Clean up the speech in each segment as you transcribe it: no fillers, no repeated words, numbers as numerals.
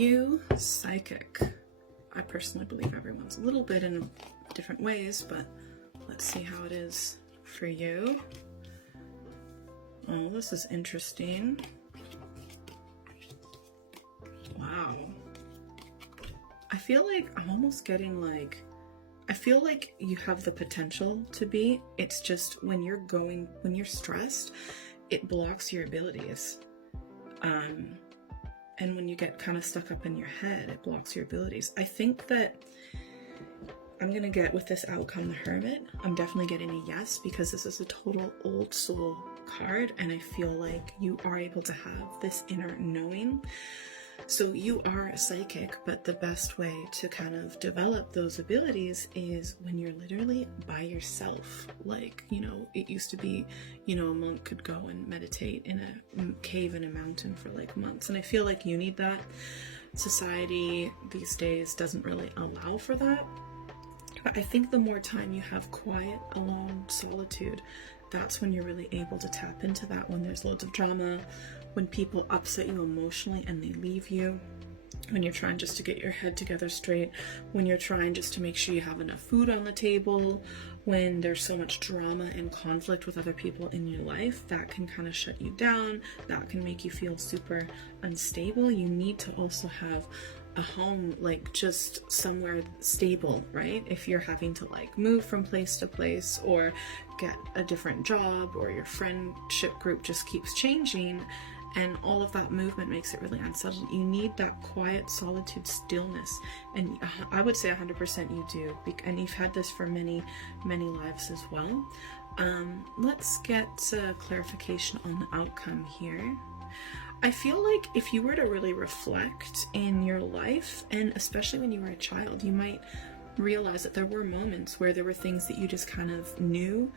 you, psychic? I personally believe everyone's a little bit in different ways, but let's see how it is for you. Oh, this is interesting. Wow. I feel like I'm almost getting like, I feel like you have the potential to be. It's just when you're stressed, it blocks your abilities. And when you get kind of stuck up in your head, it blocks your abilities. I think that I'm gonna get with this outcome, the Hermit. I'm definitely getting a yes, because this is a total old soul card, and I feel like you are able to have this inner knowing. So you are a psychic, but the best way to kind of develop those abilities is when you're literally by yourself. Like, you know, it used to be, you know, a monk could go and meditate in a cave in a mountain for like months. And I feel like you need that. Society these days doesn't really allow for that. But I think the more time you have quiet, alone, solitude, that's when you're really able to tap into that, when there's loads of drama, when people upset you emotionally and they leave you, when you're trying just to get your head together straight, when you're trying just to make sure you have enough food on the table, when there's so much drama and conflict with other people in your life, that can kind of shut you down, that can make you feel super unstable. You need to also have a home, like just somewhere stable, right? If you're having to like move from place to place or get a different job, or your friendship group just keeps changing and all of that movement makes it really unsettled, you need that quiet solitude, stillness. And I would say 100% you do, and you've had this for many lives as well. Let's get clarification on the outcome here. I feel like if you were to really reflect in your life, and especially when you were a child, you might realize that there were moments where there were things that you just kind of knew.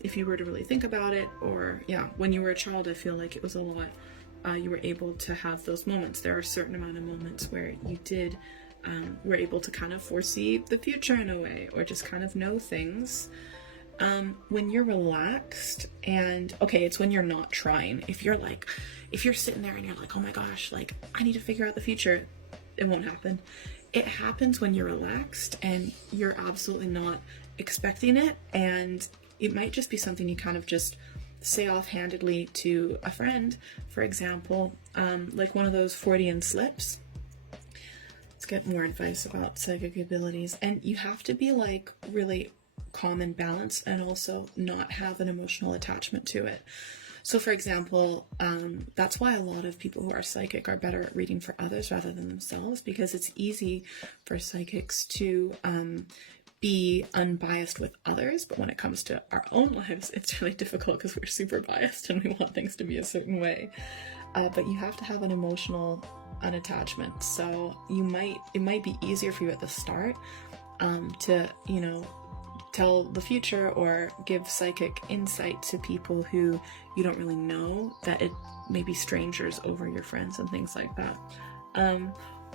If you were to really think about it, or yeah, when you were a child, I feel like it was a lot, you were able to have those moments. There are a certain amount of moments where you were able to kind of foresee the future in a way, or just kind of know things. When you're relaxed, and okay, it's when you're not trying. If you're sitting there and you're like, oh my gosh, like I need to figure out the future, it won't happen. It happens when you're relaxed and you're absolutely not expecting it, and it might just be something you kind of just say offhandedly to a friend, for example, like one of those Freudian slips. Let's get more advice about psychic abilities. And you have to be like really calm and balanced, and also not have an emotional attachment to it. So for example, that's why a lot of people who are psychic are better at reading for others rather than themselves, because it's easy for psychics to be unbiased with others, but when it comes to our own lives, it's really difficult because we're super biased and we want things to be a certain way. But you have to have an emotional unattachment. So it might be easier for you at the start to, you know, tell the future or give psychic insight to people who you don't really know, that it may be strangers over your friends and things like that.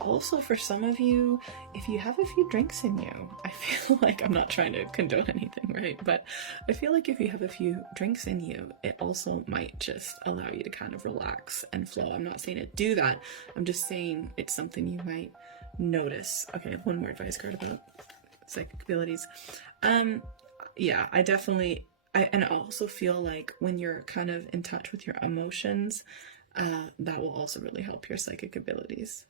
Also, for some of you, if you have a few drinks in you, I feel like, I'm not trying to condone anything, right? But I feel like if you have a few drinks in you, it also might just allow you to kind of relax and flow. I'm not saying to do that. I'm just saying it's something you might notice. Okay, I have one more advice card about psychic abilities. Yeah, I also feel like when you're kind of in touch with your emotions, that will also really help your psychic abilities.